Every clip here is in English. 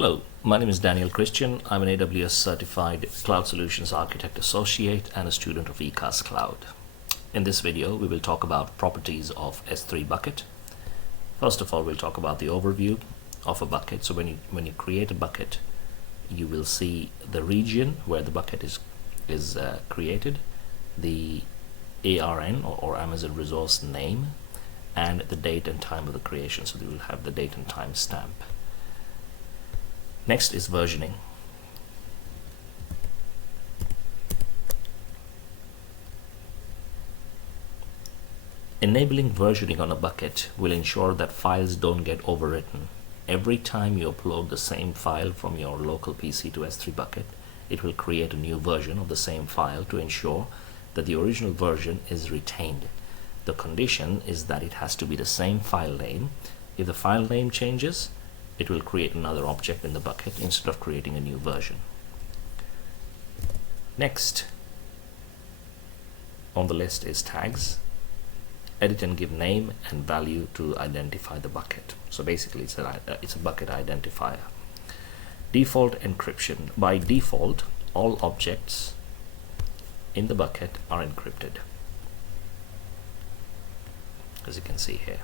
Hello, my name is Daniel Christian. I'm an AWS Certified Cloud Solutions Architect Associate and a student of Ekascloud. In this video, we will talk about properties of S3 bucket. First of all, we'll talk about the overview of a bucket. So when you create a bucket, you will see the region where the bucket is created, the ARN or Amazon resource name, and the date and time of the creation. So you will have the date and time stamp. Next is versioning. Enabling versioning on a bucket will ensure that files don't get overwritten. Every time you upload the same file from your local PC to S3 bucket, it will create a new version of the same file to ensure that the original version is retained. The condition is that it has to be the same file name. If the file name changes, it will create another object in the bucket instead of creating a new version. Next on the list is tags. Edit and give name and value to identify the bucket. So basically it's a bucket identifier. Default encryption. By default, all objects in the bucket are encrypted, as you can see here.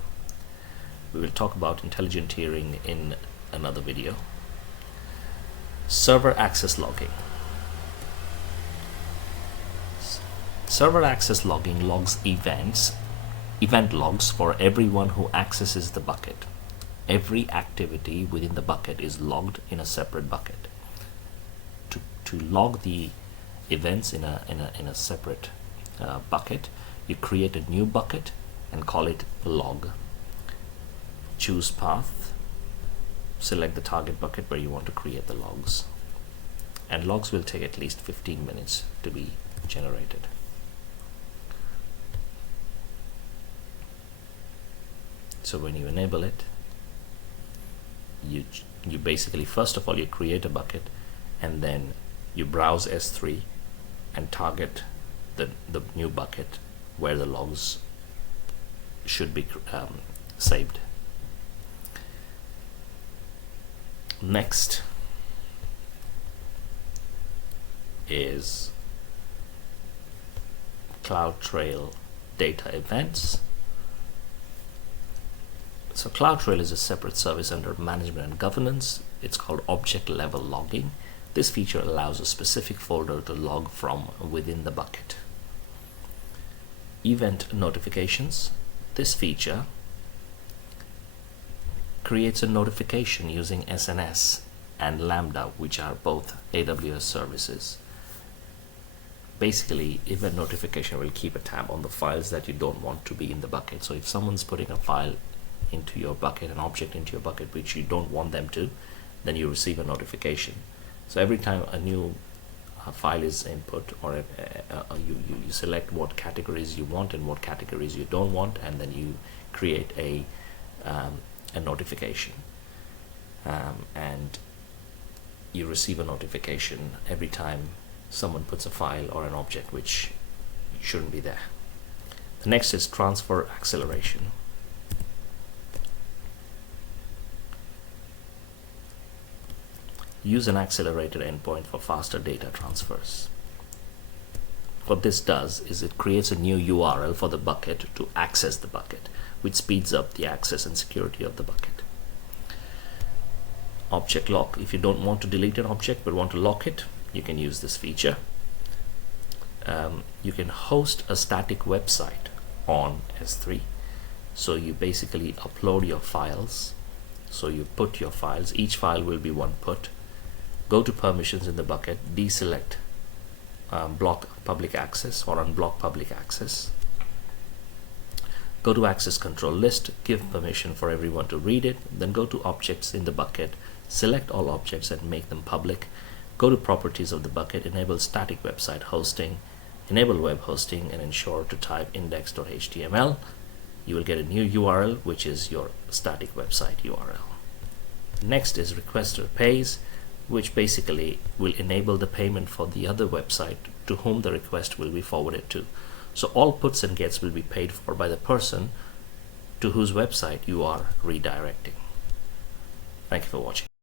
We will talk about intelligent tiering in another video. Server access logging. Server access logging logs event logs for everyone who accesses the bucket. Every activity within the bucket is logged in a separate bucket. To log the events in a separate bucket, you create a new bucket and call it log. Choose path, select the target bucket where you want to create the logs, and logs will take at least 15 minutes to be generated. So when you enable it, you basically, first of all, you create a bucket and then you browse S3 and target the new bucket where the logs should be saved. Next is CloudTrail data events. So CloudTrail is a separate service under management and governance. It's called object level logging. This feature allows a specific folder to log from within the bucket. Event notifications. This feature creates a notification using SNS and Lambda, which are both AWS services. Basically, event notification will keep a tab on the files that you don't want to be in the bucket. So if someone's putting a file into your bucket, an object into your bucket which you don't want them to, then you receive a notification. So every time a new file is input, or you select what categories you want and what categories you don't want, and then you create a notification, and you receive a notification every time someone puts a file or an object which shouldn't be there. The next is transfer acceleration. Use an accelerated endpoint for faster data transfers. What this does is it creates a new URL for the bucket to access the bucket, which speeds up the access and security of the bucket. Object lock. If you don't want to delete an object but want to lock it, you can use this feature. You can host a static website on S3. So you basically upload your files. So you put your files, each file will be one put. Go to permissions in the bucket, deselect block public access or unblock public access. Go to access control list, give permission for everyone to read it, then go to objects in the bucket, select all objects and make them public. Go to properties of the bucket, enable static website hosting, enable web hosting, and ensure to type index.html. You will get a new URL, which is your static website URL. Next is requester pays, which basically will enable the payment for the other website to whom the request will be forwarded to. So all puts and gets will be paid for by the person to whose website you are redirecting. Thank you for watching.